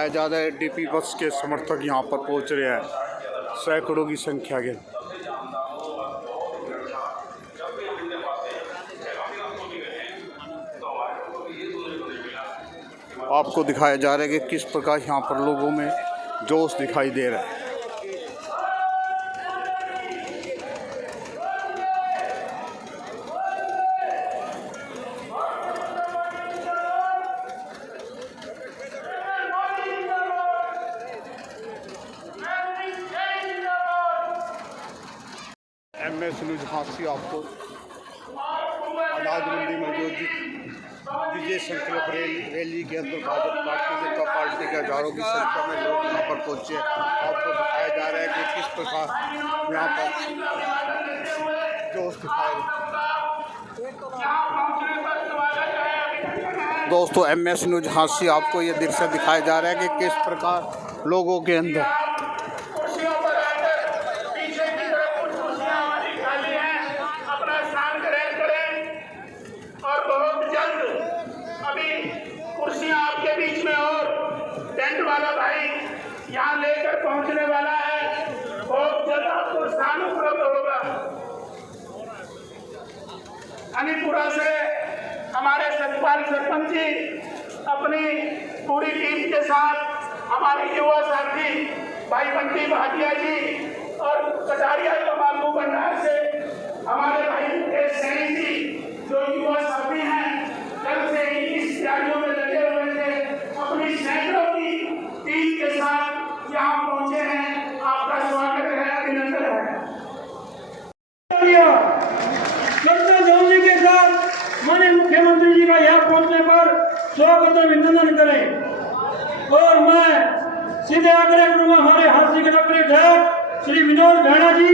दिखाया जा रहा है डीपी बस के समर्थक यहाँ पर पहुँच रहे हैं सैकड़ों की संख्या के। आपको दिखाया जा रहा है कि किस प्रकार यहाँ पर लोगों में जोश दिखाई दे रहा है। MS न्यूज़ हांसी आपको अनाज मंडी में जो विजय संकल्प रैली के अंदर भाजपा भारतीय जनता पार्टी के हजारों की संख्या में लोग यहाँ पर पहुँचे। आपको दिखाया जा रहा है कि किस प्रकार यहाँ पर जोश दिखाया। दोस्तों MS न्यूज़ हांसी आपको ये दृश्य दिखाया जा रहा है कि किस प्रकार लोगों के अंदर आपके बीच में और टेंट वाला भाई यहाँ लेकर पहुँचने वाला है। बहुत जल्द आपको स्थान उपलब्ध होगा। अनिपुरा से हमारे सतपाल सरपंच जी अपनी पूरी टीम के साथ, हमारे युवा साथी भाई बंटी भाटिया जी और कटारिया तंबाकू भंडार से हमारे भाई मुकेश सैनी जी जो युवा साथी हैं, कल से ही इस तैयारियों में लगे हुए थे। अपनी सैकड़ों की टीम के साथ यहाँ पहुंचे हैं। आपका स्वागत है, अभिनंदन है। के साथ माननीय मुख्यमंत्री जी का यहाँ पहुंचने पर स्वागत अभिनंदन करें। और मैं सीधे आग्रह करूंगा हमारे हांसी के नगरी अध्यक्ष श्री विनोद भेड़ा जी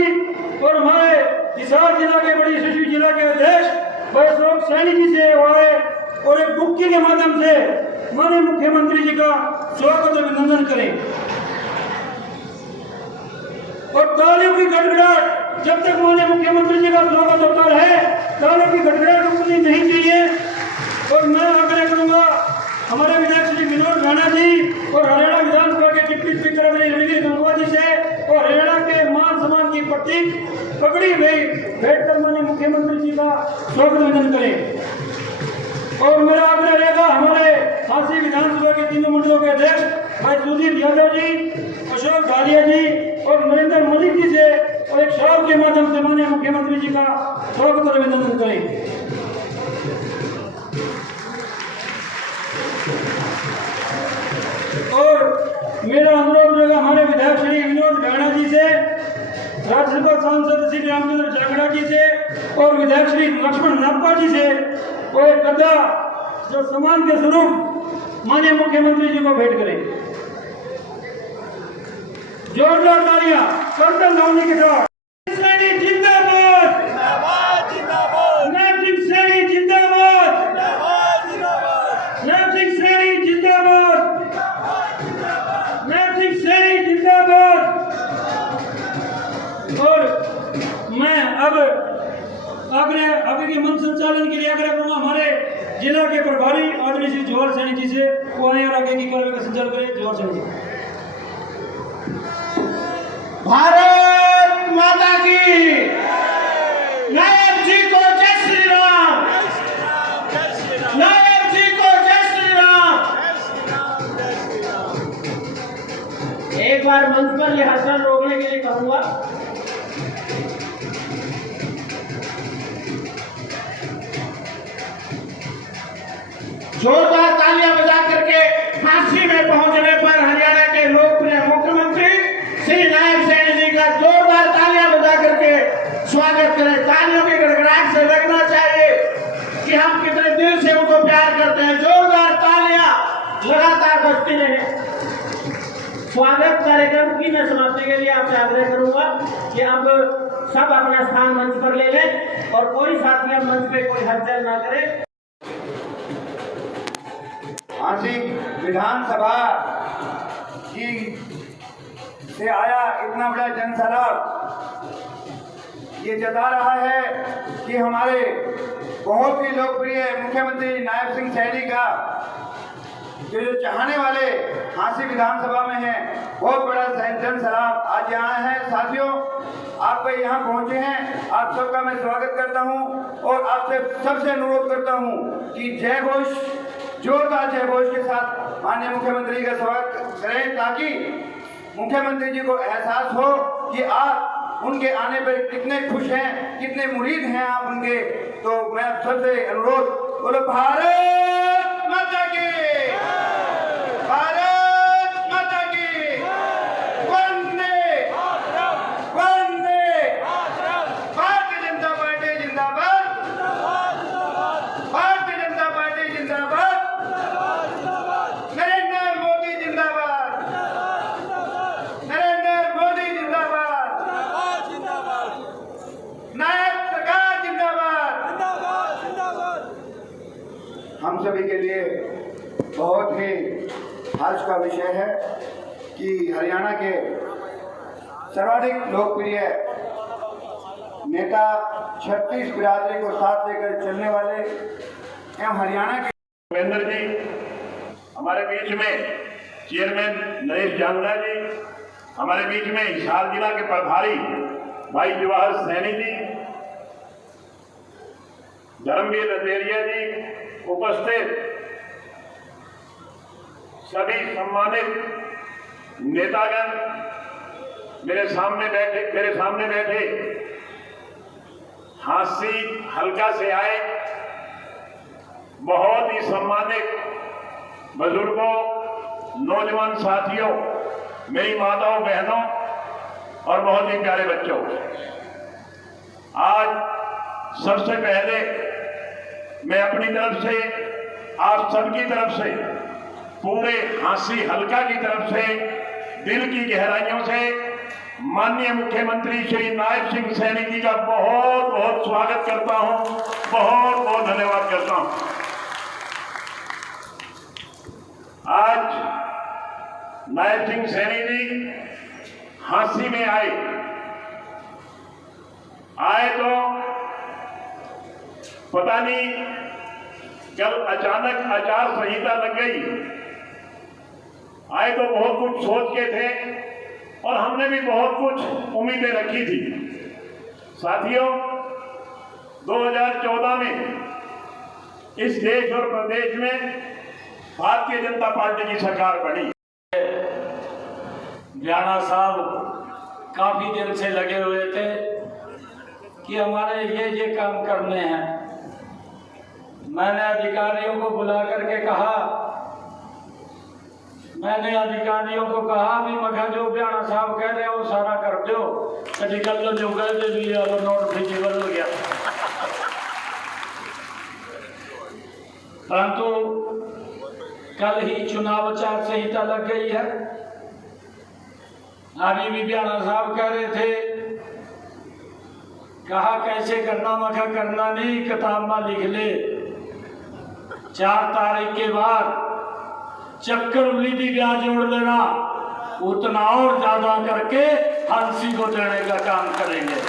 और हमारे हिसार जिला के बड़ी शिशु जिला के अध्यक्ष भाई अशोक सैनी जी से आए और एक बुक्की के माध्यम से माननीय मुख्यमंत्री जी का स्वागत अभिनंदन करें। और तालियों की गड़गड़ाहट जब तक माननीय मुख्यमंत्री जी का स्वागत होता है, तालियों की गड़गड़ाहट रुकनी नहीं चाहिए। और मैं आग्रह करूंगा हमारे विधायक श्री विनोद राणा जी और हरियाणा विधानसभा के डिप्टी स्पीकर रणवीर गंगवा जी से और हरियाणा के मान सम्मान की प्रतीक पकड़ी हुई बैठकर माननीय मुख्यमंत्री जी का स्वागत अभिनंदन करें। और मेरा आग्रह रहेगा हमारे हांसी विधानसभा के तीनों मंडलों के अध्यक्ष भाई सुधीर यादव जी, अशोक धारिया जी और नरेंद्र मलिक जी से और एक शराब के माध्यम से माननीय मुख्यमंत्री जी का स्वागत और अभिनंदन करें। और मेरा अनुरोध रहेगा हमारे विधायक श्री विनोद भेड़ा जी से, राज्यसभा सांसद श्री रामचंद्र जांगड़ा जी से और विधायक श्री लक्ष्मण नापा जी से और एक गद्दा जो सम्मान के स्वरूप माननीय मुख्यमंत्री जी को भेंट करें। जोरदार तालियां करतल ध्वनि के साथ। सैनी जिंदाबाद, नैब सिंह सैनी जिंदाबाद, नैब सिंह सैनी जिंदाबाद, नैब सिंह सैनी जिंदाबाद। और मैं अब आगे के मंच संचालन के लिए आग्रह करूंगा हमारे जिला के प्रभारी आदरणीय श्री जवाहर सैनी जी से, वो आए और आगे की कार्रवाई का संचालन करें। जवाहर सैनी जी। भारत माता की, नायब जी को जय श्री राम, नायब जी को जय श्री राम। एक बार मंच पर यह हड़ताल रोकने के लिए कहूंगा। जोरदार तालियां बजा करके फांसी में पहुंचने पर हरियाणा के लोकप्रिय मुख्यमंत्री श्री नायब सैनी जी का जोरदार तालियां बजा करके स्वागत करें। तालियों की गड़गड़ाहट से लगना चाहिए कि हम कितने दिल से उनको प्यार करते हैं। जोरदार तालियां लगातार बजती रहे। स्वागत कार्यक्रम की मैं समाप्ति के लिए आपसे आग्रह करूंगा कि अब सब अपना स्थान मंच पर ले लें और कोई साथी मंच पे कोई हलचल न करे। हांसी विधानसभा की से आया इतना बड़ा जनसैलाब ये जता रहा है कि हमारे बहुत ही लोकप्रिय मुख्यमंत्री नायब सिंह सैनी का के जो चाहने वाले हांसी विधानसभा में हैं, बहुत बड़ा जन सैलाब आज यहाँ है। साथियों, आप पे यहाँ पहुँचे हैं, आप सबका मैं स्वागत करता हूँ और आपसे सबसे अनुरोध करता हूँ कि जय घोष, जोरदार जय घोष के साथ माननीय मुख्यमंत्री का स्वागत करें, ताकि मुख्यमंत्री जी को एहसास हो कि आप उनके आने पर कितने खुश हैं, कितने मुरीद हैं आप उनके। तो मैं आप सबसे अनुरोध, बोलो भारत माता की, भारत माता की, वंदे वंदे, भारतीय जनता पार्टी जिंदाबाद, भारतीय जनता पार्टी जिंदाबाद, नरेंद्र मोदी जिंदाबाद, नरेंद्र मोदी जिंदाबाद, नायक सरकार जिंदाबाद। हम सभी के लिए बहुत ही हर्ष का विषय है कि हरियाणा के सर्वाधिक लोकप्रिय नेता 36 बिरादरी को साथ लेकर चलने वाले एवं हरियाणा के भूपेंद्र जी, हमारे बीच में चेयरमैन नरेश जांगड़ा जी, हमारे बीच में हिसार जिला के प्रभारी भाई जवाहर सैनी जी, धर्मवीर रतेरिया जी, उपस्थित सभी सम्मानित नेतागण, मेरे सामने बैठे हांसी हल्का से आए बहुत ही सम्मानित बुजुर्गों, नौजवान साथियों, मेरी माताओं, बहनों और बहुत ही प्यारे बच्चों, आज सबसे पहले मैं अपनी तरफ से, आप सबकी तरफ से, पूरे हांसी हल्का की तरफ से, दिल की गहराइयों से माननीय मुख्यमंत्री श्री नायब सिंह सैनी जी का बहुत बहुत स्वागत करता हूं, बहुत बहुत धन्यवाद करता हूं। आज नायब सिंह सैनी जी हांसी में आए तो पता नहीं कल अचानक आचार संहिता लग गई, आए तो बहुत कुछ सोच के थे और हमने भी बहुत कुछ उम्मीदें रखी थी। साथियों, 2014 में इस देश और प्रदेश में भारतीय जनता पार्टी की सरकार बनी। ब्याणा साहब काफी दिन से लगे हुए थे कि हमारे ये काम करने हैं। मैंने अधिकारियों को बुला करके कहा, भी मगर जो ब्याणा साहब कह रहे हैं वो सारा कर दो, कभी कल तो जो गए दे दिया वो नोट फिजिबल हो गया। परंतु कल ही चुनाव आचार संहिता लग गई है। अभी भी ब्याणा साहब कह रहे थे, कहा कैसे करना, मखा करना नहीं, किताब में लिख ले, 4 तारीख के बाद चक्रवृद्धि ब्याज जोड़ देना, उतना और ज्यादा करके हंसी को देने का काम करेंगे।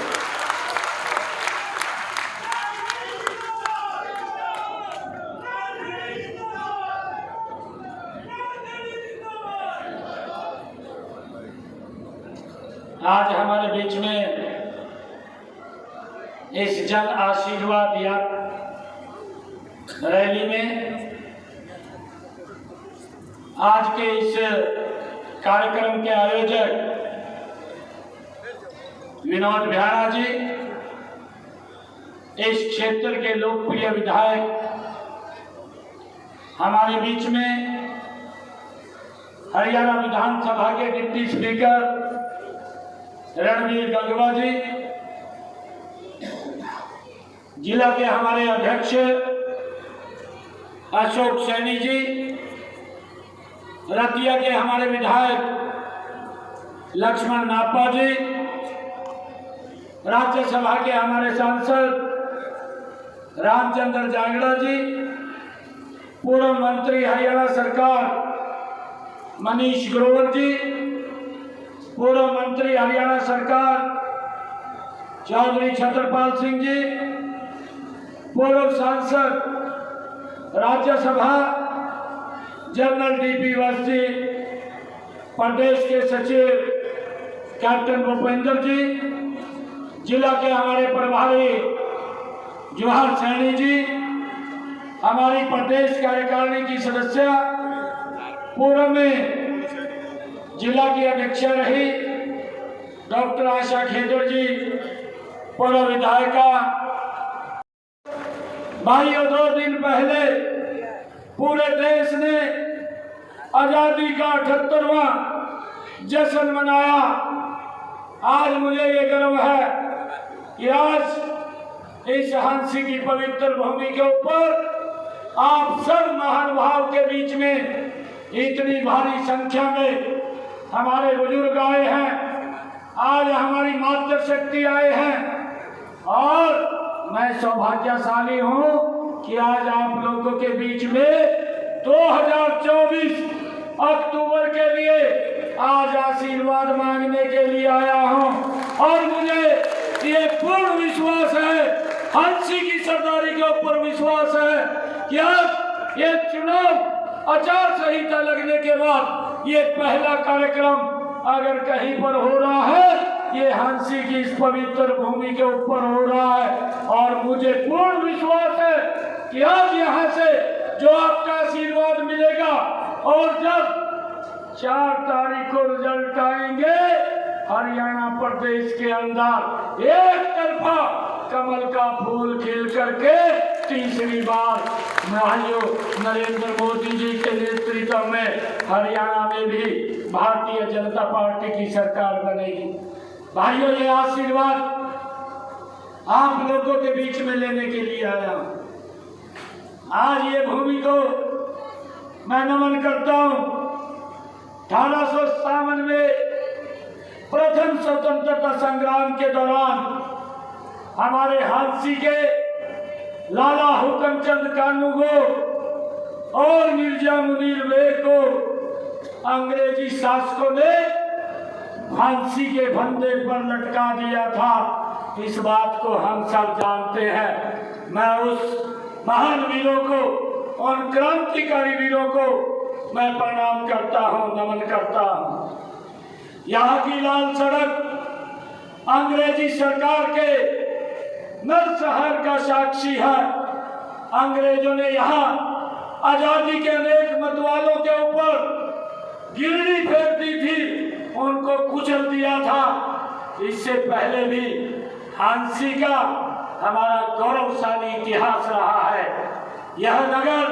आज हमारे बीच में इस जन आशीर्वाद यात्रा रैली में आज के इस कार्यक्रम के आयोजक विनोद बिहारा जी, इस क्षेत्र के लोकप्रिय विधायक, हमारे बीच में हरियाणा विधानसभा के डिप्टी स्पीकर रणवीर गंगवा जी, जिला के हमारे अध्यक्ष अशोक सैनी जी, रतिया के हमारे विधायक लक्ष्मण नापा जी, राज्यसभा के हमारे सांसद रामचंद्र जांगड़ा जी, पूर्व मंत्री हरियाणा सरकार मनीष ग्रोवर जी, पूर्व मंत्री हरियाणा सरकार चौधरी छत्रपाल सिंह जी, पूर्व सांसद राज्यसभा जनरल डीपी वत्स जी, प्रदेश के सचिव कैप्टन भूपेंद्र जी, जिला के हमारे प्रभारी जवाहर सैनी जी, हमारी प्रदेश कार्यकारिणी की सदस्य, पूर्व में जिला की अध्यक्षा रही डॉक्टर आशा खेदर जी, पूर्व विधायिका। भाइयों, 2 दिन पहले पूरे देश ने आजादी का 78वां जश्न मनाया। आज मुझे ये गर्व है कि आज इस हंसी की पवित्र भूमि के ऊपर आप सब महानुभाव के बीच में इतनी भारी संख्या में हमारे बुजुर्ग आए हैं, आज हमारी मातृशक्ति आए हैं और मैं सौभाग्यशाली हूँ कि आज आप लोगों के बीच में 2024 अक्टूबर के लिए आज आशीर्वाद मांगने के लिए आया हूँ। और मुझे ये पूर्ण विश्वास है, हंसी की सरदारी के ऊपर विश्वास है कि आज ये चुनाव आचार संहिता लगने के बाद ये पहला कार्यक्रम अगर कहीं पर हो रहा है, ये हंसी की इस पवित्र भूमि के ऊपर हो रहा है। और मुझे पूर्ण विश्वास है कि आज यहाँ से जो आपका आशीर्वाद मिलेगा और जब 4 तारीख को रिजल्ट आएंगे, हरियाणा प्रदेश के अंदर एक तरफा कमल का फूल खिल करके तीसरी बार भाइयों नरेंद्र मोदी जी के नेतृत्व में हरियाणा में भी भारतीय जनता पार्टी की सरकार बनेगी। भाइयों, ये आशीर्वाद आप लोगों के बीच में लेने के लिए आया हूं। आज ये भूमि को मैं नमन करता हूं। 1857 में प्रथम स्वतंत्रता संग्राम के दौरान हमारे हंसी के लाला हुकमचंद कानूगो और मिर्जा मुनीर बेग को अंग्रेजी शासकों ने फांसी के फंदे पर लटका दिया था। इस बात को हम सब जानते हैं। मैं उस महान वीरों को, उन क्रांतिकारी वीरों को मैं प्रणाम करता हूं, नमन करता हूं। यहाँ की लाल सड़क अंग्रेजी सरकार के नरसंहार का साक्षी है। अंग्रेजों ने यहाँ आजादी के अनेक मतवालों के ऊपर गिरनी फेंक दी थी, उनको कुचल दिया था। इससे पहले भी हंसी का हमारा गौरवशाली इतिहास रहा है। यह नगर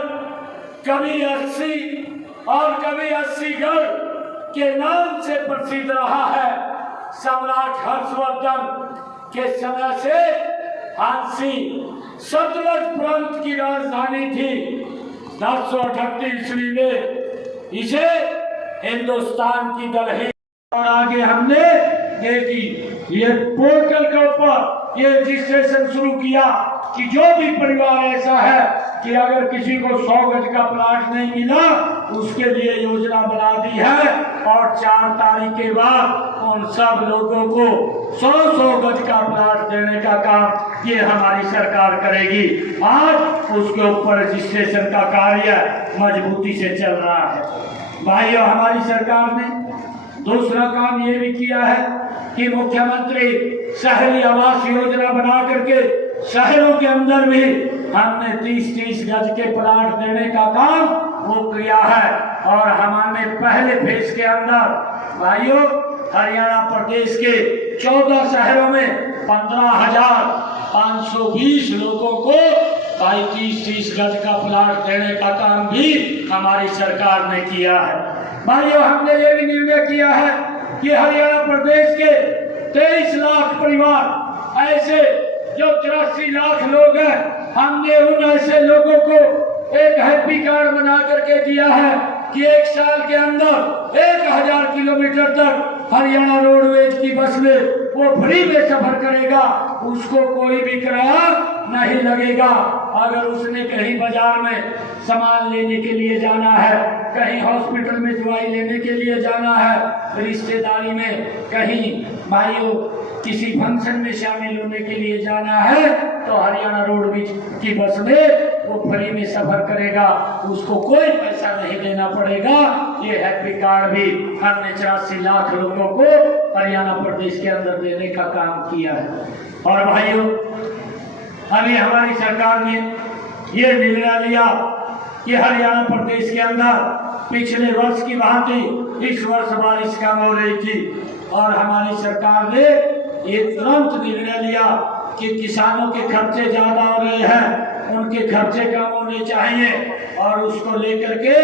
कभी 80 और कभी 80गढ़ के नाम से प्रसिद्ध रहा है। सम्राट हर्षवर्धन के समय से हंसी सतलज प्रांत की राजधानी थी। 1038 ईस्वी में इसे हिंदुस्तान की दलही और आगे हमने ये पोर्टल के ऊपर ये रजिस्ट्रेशन शुरू किया कि जो भी परिवार ऐसा है कि अगर किसी को 100 गज का प्लाट नहीं मिला, उसके लिए योजना बना दी है और 4 तारीख के बाद उन सब लोगों को 100 गज का प्लाट देने का काम ये हमारी सरकार करेगी। आज उसके ऊपर रजिस्ट्रेशन का कार्य मजबूती से चल रहा है। भाइयों, हमारी सरकार ने दूसरा काम ये भी किया है कि मुख्यमंत्री शहरी आवास योजना बना करके शहरों के अंदर भी हमने 30-30 गज के प्लाट देने का काम वो किया है। और हमारे पहले फेज के अंदर भाइयों हरियाणा प्रदेश के 14 शहरों में 15,520 लोगों को 30-30 गज का प्लाट देने का काम भी हमारी सरकार ने किया है। भाइयों, हमने ये भी निर्णय किया है कि हरियाणा प्रदेश के 23 लाख परिवार ऐसे जो 83 लाख लोग हैं, हमने उन ऐसे लोगों को एक हैप्पी कार्ड बना करके दिया है कि 1 साल के अंदर 1000 किलोमीटर तक हरियाणा रोडवेज की बस में वो फ्री में सफर करेगा, उसको कोई भी किराया नहीं लगेगा। अगर उसने कहीं बाजार में सामान लेने के लिए जाना है, कहीं हॉस्पिटल में दवाई लेने के लिए जाना है, रिश्तेदारी में कहीं भाइयों किसी फंक्शन में शामिल होने के लिए जाना है, तो हरियाणा रोडवेज की बस में वो वो फ्री में सफर करेगा, उसको कोई पैसा नहीं देना पड़ेगा। ये हैप्पी कार्ड भी हमने 84 लाख लोगों को हरियाणा प्रदेश के अंदर देने का काम किया है। और भाइयों, अभी हमारी सरकार ने ये निर्णय लिया कि हरियाणा प्रदेश के अंदर पिछले वर्ष की भांति इस वर्ष बारिश कम हो रही थी और हमारी सरकार ने ये तुरंत निर्णय लिया कि किसानों के खर्चे ज्यादा हो रहे हैं, उनके खर्चे कम होने चाहिए। और उसको लेकर के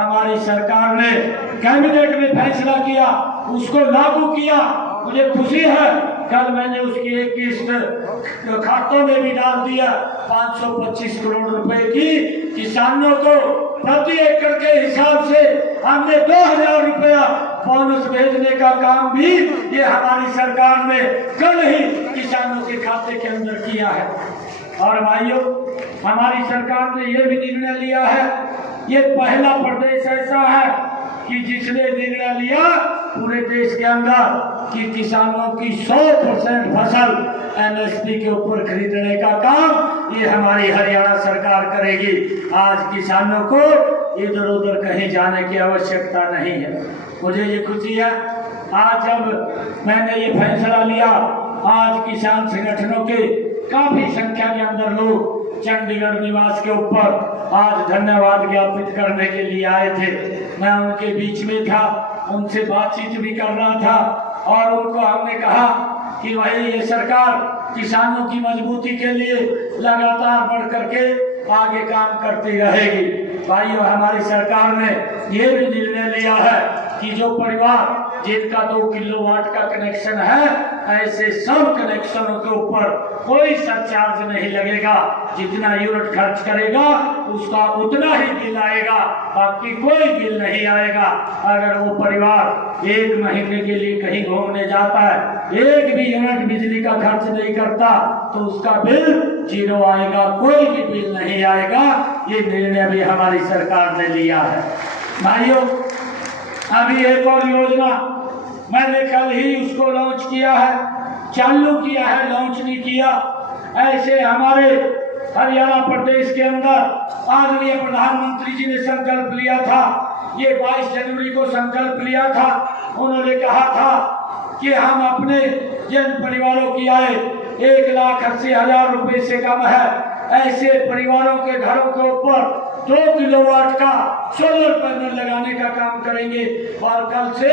हमारी सरकार ने कैबिनेट में फैसला किया, उसको लागू किया। मुझे खुशी है, कल मैंने उसकी एक किस्त खातों में भी डाल दिया। 525 करोड़ रुपए की किसानों को प्रति एकड़ के हिसाब से हमने 2000 रुपया बोनस भेजने का काम भी ये हमारी सरकार ने कल ही किसानों के खाते के अंदर किया है। और भाइयों, हमारी सरकार ने ये भी निर्णय लिया है, ये पहला प्रदेश ऐसा है कि जिसने निर्णय लिया पूरे देश के अंदर कि किसानों की 100% फसल MSP के ऊपर खरीदने का काम ये हमारी हरियाणा सरकार करेगी। आज किसानों को इधर उधर कहीं जाने की आवश्यकता नहीं है। मुझे ये खुशी है, आज जब मैंने ये फैसला लिया, आज किसान संगठनों के काफी संख्या के अंदर लोग चंडीगढ़ निवास के ऊपर आज धन्यवाद ज्ञापित करने के लिए आए थे। मैं उनके बीच में था, उनसे बातचीत भी कर रहा था और उनको हमने कहा कि भाई ये सरकार किसानों की मजबूती के लिए लगातार बढ़ करके आगे काम करती रहेगी। भाइयों, हमारी सरकार ने ये भी निर्णय लिया है कि जो परिवार जिनका 2 किलोवाट का कनेक्शन है, ऐसे सब कनेक्शनों के ऊपर कोई सरचार्ज नहीं लगेगा। जितना यूनिट खर्च करेगा उसका उतना ही बिल आएगा, बाकी कोई बिल नहीं आएगा। अगर वो परिवार 1 महीने के लिए कहीं घूमने जाता है, 1 भी यूनिट बिजली का खर्च नहीं करता, तो उसका बिल 0 आएगा, कोई भी बिल नहीं आएगा। ये निर्णय भी हमारी सरकार ने लिया है। भाइयों, अभी एक और योजना मैंने कल ही उसको लॉन्च किया है, चालू किया है, लॉन्च नहीं किया। ऐसे हमारे हरियाणा प्रदेश के अंदर आदरणीय प्रधानमंत्री जी ने संकल्प लिया था, ये 22 जनवरी को संकल्प लिया था। उन्होंने कहा था कि हम अपने जिन परिवारों की आय 1,80,000 रुपए से कम है, ऐसे परिवारों के घरों के ऊपर 2 किलोवाट का सोलर पैनल लगाने का काम करेंगे। और कल से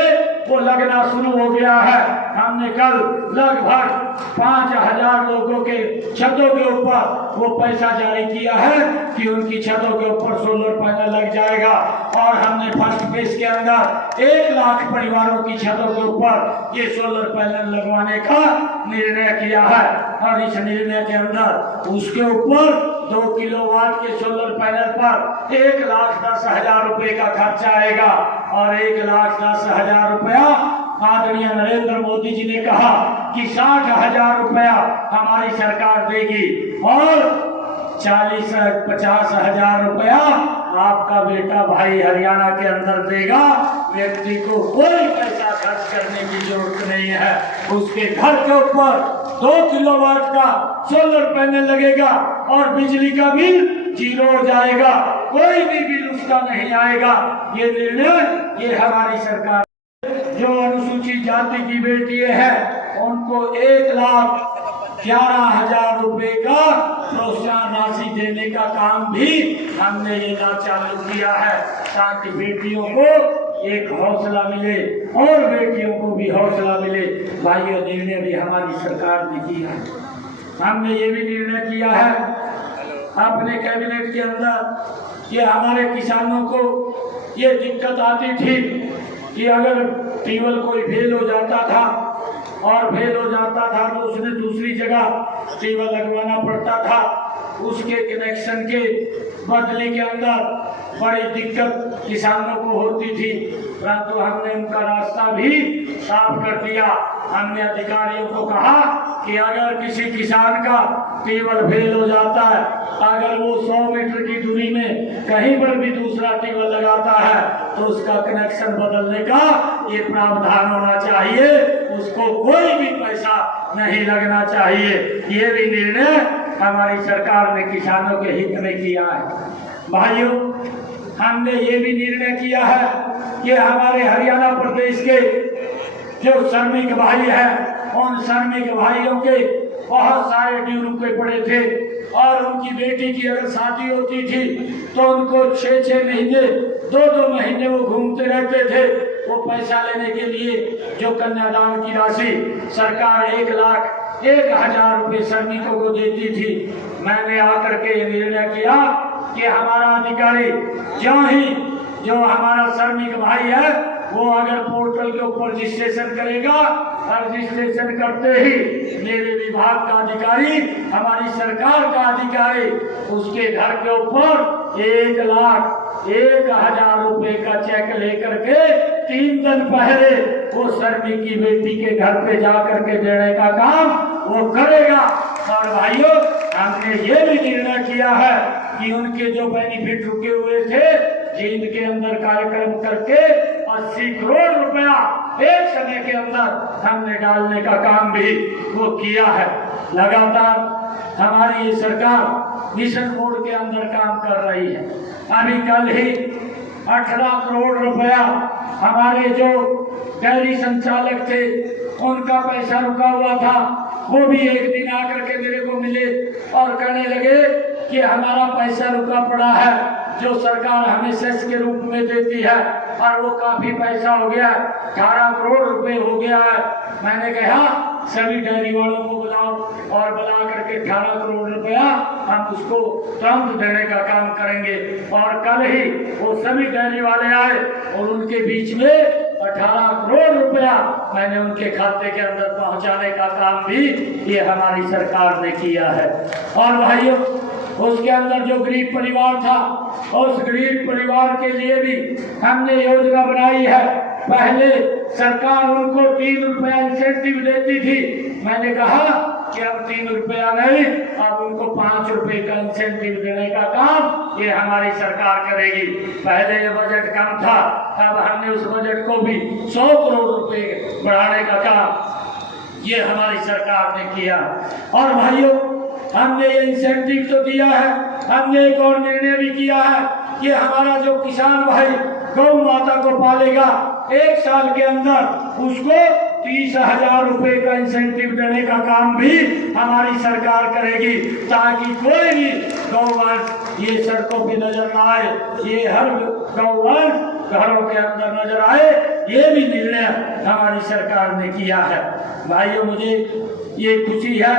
वो लगना शुरू हो गया है। हमने कल लगभग 5,000 लोगों के छतों के ऊपर वो पैसा जारी किया है कि उनकी छतों के ऊपर सोलर पैनल लग जाएगा। और हमने फर्स्ट फेज के अंदर 1 लाख परिवारों की छतों के ऊपर ये सोलर पैनल लगवाने का निर्णय किया है। और इस निर्णय के अंदर उसके ऊपर 2 किलोवाट के सोलर पैनल पर 1,10,000 रुपए का खर्चा आएगा। और 1,10,000 रुपया आदरणीय नरेंद्र मोदी जी ने कहा कि 60,000 रुपया हमारी सरकार देगी और 50,000 रुपया आपका बेटा भाई हरियाणा के अंदर देगा। व्यक्ति को कोई पैसा खर्च करने की जरूरत नहीं है। उसके घर के ऊपर 2 किलोवाट का सोलर पैनल लगेगा और बिजली का बिल 0 हो जाएगा, कोई भी बिल उसका नहीं आएगा। ये निर्णय ये हमारी सरकार, जो अनुसूचित जाति की बेटियां हैं उनको 1,11,000 रुपए का प्रोत्साहन राशि देने का काम भी हमने ये चालू किया है, ताकि बेटियों को एक हौसला मिले और बेटियों को भी हौसला मिले। भाइयों, निर्णय भी हमारी सरकार ने किया है। हमने ये भी निर्णय किया है अपने कैबिनेट के अंदर कि हमारे किसानों को ये दिक्कत आती थी कि अगर ट्यूबवेल कोई फेल हो जाता था और फेल हो जाता था तो उसने दूसरी जगह ट्यूबवेल लगवाना पड़ता था। उसके कनेक्शन के बदले के अंदर बड़ी दिक्कत किसानों को होती थी, परंतु हमने उनका रास्ता भी साफ कर दिया। हमने अधिकारियों को कहा कि अगर किसी किसान का ट्यूबवेल फेल हो जाता है, अगर वो 100 मीटर की दूरी में कहीं पर भी दूसरा ट्यूबवेल लगाता है तो उसका कनेक्शन बदलने का ये प्रावधान होना चाहिए, उसको कोई भी पैसा नहीं लगना चाहिए। ये भी निर्णय हमारी सरकार ने किसानों के हित में किया है। भाइयों, हमने ये भी निर्णय किया है कि हमारे हरियाणा प्रदेश के जो श्रमिक भाई हैं, उन श्रमिक भाइयों के बहुत सारे ड्यू रुके पड़े थे और उनकी बेटी की अगर शादी होती थी तो उनको 6-6 महीने 2-2 महीने वो घूमते रहते थे वो पैसा लेने के लिए। जो कन्यादान की राशि सरकार 1,01,000 रुपये श्रमिकों को देती थी, मैंने आकर के ये निर्णय किया कि हमारा अधिकारी जो हमारा श्रमिक भाई है वो अगर पोर्टल के ऊपर रजिस्ट्रेशन करेगा, रजिस्ट्रेशन करते ही मेरे विभाग का अधिकारी, हमारी सरकार का अधिकारी उसके घर के ऊपर 1,01,000 रुपए का चेक लेकर के 3 दिन पहले वो श्रमिक की बेटी के घर पे जा करके देने का काम वो करेगा। और भाइयों, हमने ये भी निर्णय किया है कि उनके जो बेनिफिट रुके हुए थे, जिनके अंदर कार्यक्रम करके 80 करोड़ रुपया एक समय के अंदर हमने डालने का काम भी वो किया है। लगातार हमारी ये सरकार मिशन मोड के अंदर काम कर रही है। अभी कल ही 18 करोड़ रुपया हमारे जो डेयरी संचालक थे उनका पैसा रुका हुआ था, वो भी एक दिन आकर के मेरे को मिले और कहने लगे कि हमारा पैसा रुका पड़ा है जो सरकार हमें सेस के रूप में देती है और वो काफी पैसा हो गया, 18 करोड़ रुपए हो गया है। मैंने कहा सभी डेयरी वालों को बुलाओ और बुला करके 18 करोड़ रुपया हम उसको तुरंत देने का काम करेंगे। और कल ही वो सभी डेयरी वाले आए और उनके बीच में 18 करोड़ रुपया मैंने उनके खाते के अंदर पहुंचाने का काम भी ये हमारी सरकार ने किया है। और भाइयों, उसके अंदर जो गरीब परिवार था, उस गरीब परिवार के लिए भी हमने योजना बनाई है। पहले सरकार उनको 3 रुपया इंसेंटिव देती थी, मैंने कहा कि अब 3 रुपया नहीं, अब उनको 5 रुपए का इंसेंटिव देने का काम ये हमारी सरकार करेगी। पहले ये बजट कम था, अब हमने उस बजट को भी 100 करोड़ रुपए बढ़ाने का काम ये हमारी सरकार ने किया। और भाइयों, हमने ये इंसेंटिव तो दिया है, हमने एक और निर्णय भी किया है कि हमारा जो किसान भाई गौ माता को पालेगा, 1 साल के अंदर उसको 30,000 रुपए का इंसेंटिव देने का काम भी हमारी सरकार करेगी, ताकि कोई भी गौवंश ये सड़कों पे नजर न आए, ये हर गौवंश घरों के अंदर नजर आए। ये भी निर्णय हमारी सरकार ने किया है। भाइयों, मुझे ये खुशी है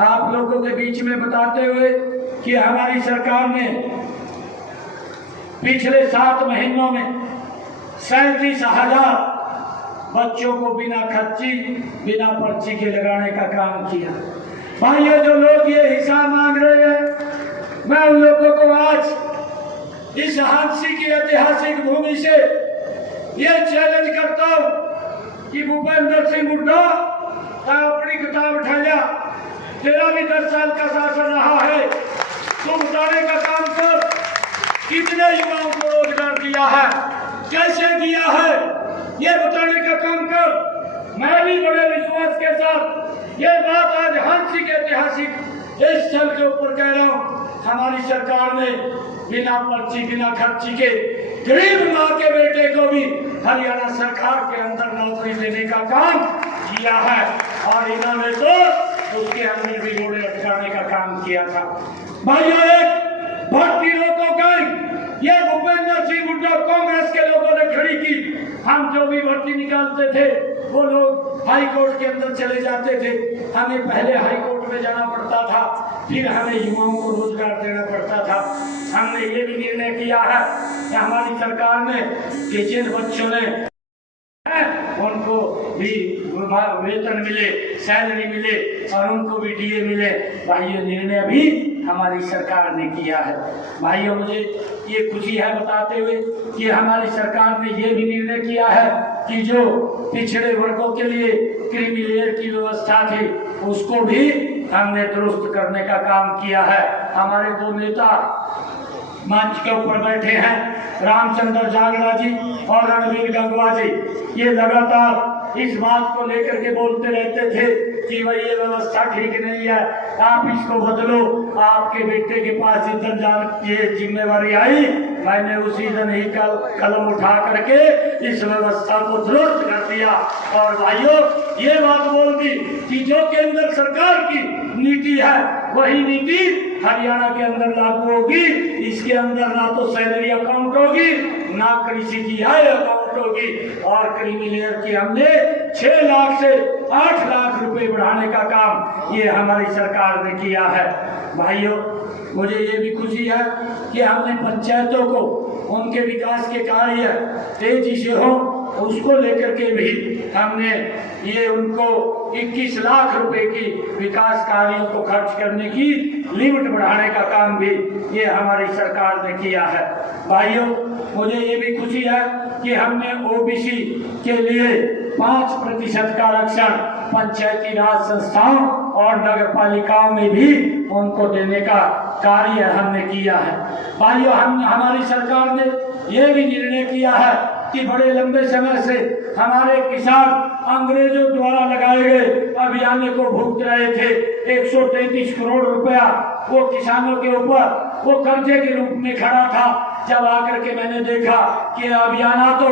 आप लोगों के बीच में बताते हुए कि हमारी सरकार ने पिछले 7 महीनों में 37,000 बच्चों को बिना खर्ची बिना पर्ची के लगाने का काम किया। भाइयों, जो लोग ये हिसाब मांग रहे हैं, मैं उन लोगों को आज इस हादसे की ऐतिहासिक भूमि से ये चैलेंज करता हूं कि भूपेंद्र सिंह हुड्डा अपनी किताब उठा लिया, तेरा भी 10 साल का शासन रहा है, तो बताने का काम कर कितने युवाओं को रोजगार दिया है, कैसे दिया है, ये बताने का काम कर। मैं भी बड़े विश्वास के साथ ये बात आज हादसे के ऐतिहासिक इस स्थल के ऊपर कह रहा हूँ। हमारी सरकार ने बिना पर्ची बिना खर्ची के गरीब माँ के बेटे को भी हरियाणा सरकार के अंदर नौकरी देने का काम किया है और इन्होंने तो उसके अंदर भी रोड़े अटकाने का काम किया था। भाइयों, एक भर्ती रोको गई, ये भूपेंद्र सिंह हुड्डा कांग्रेस के लोगों ने खड़ी की। हम जो भी भर्ती निकालते थे वो लोग हाई कोर्ट के अंदर चले जाते थे, हमें पहले हाई कोर्ट में जाना पड़ता था, फिर हमें युवाओं को रोजगार देना पड़ता था। हमने ये भी निर्णय किया है कि हमारी सरकार ने कि जिन बच्चों ने उनको भी वेतन मिले, सैलरी मिले और उनको भी डीए मिले। भाइयों, निर्णय भी हमारी सरकार ने किया है। भाइयों, मुझे ये खुशी है बताते हुए कि हमारी सरकार ने ये भी निर्णय किया है कि जो पिछड़े वर्गों के लिए क्रीमी लेयर की व्यवस्था थी उसको भी हमने दुरुस्त करने का काम किया है। हमारे 2 नेता मंच के ऊपर बैठे हैं, रामचंद्र जागड़ा जी और रणवीर गंगवा जी, ये लगातार इस बात को लेकर के बोलते रहते थे कि भाई ये व्यवस्था ठीक नहीं है, आप इसको बदलो। आपके बेटे के पास इधर जान ये जिम्मेवारी आई, मैंने उसी दिन ही कलम उठा करके इस व्यवस्था को दुरुस्त कर दिया। और भाइयों ये बात बोल दी कि जो केंद्र सरकार की नीति है वही नीति हरियाणा के अंदर लागू होगी। इसके अंदर ना तो सैलरी अकाउंट होगी, ना कृषि की आय अकाउंट होगी। और क्रीमी लेयर की हमने 6 लाख से 8 लाख रुपए बढ़ाने का काम ये हमारी सरकार ने किया है। भाइयों मुझे ये भी खुशी है कि हमने पंचायतों को उनके विकास के कार्य तेजी से हो, उसको लेकर के भी हमने ये उनको 21 लाख रुपए की विकास कार्यों को खर्च करने की लिमिट बढ़ाने का काम भी ये हमारी सरकार ने किया है। भाइयों मुझे ये भी खुशी है कि हमने ओबीसी के लिए 5% का आरक्षण पंचायती राज संस्थाओं और नगर पालिकाओं में भी उनको देने का कार्य हमने किया है। भाइयों हमारी सरकार ने यह भी निर्णय किया है कि बड़े लंबे समय से हमारे किसान अंग्रेजों द्वारा लगाए गए अभियान को भुगत रहे थे। 133 करोड़ रुपया वो किसानों के ऊपर वो कर्जे के रूप में खड़ा था। जब आकर के मैंने देखा कि अभियान तो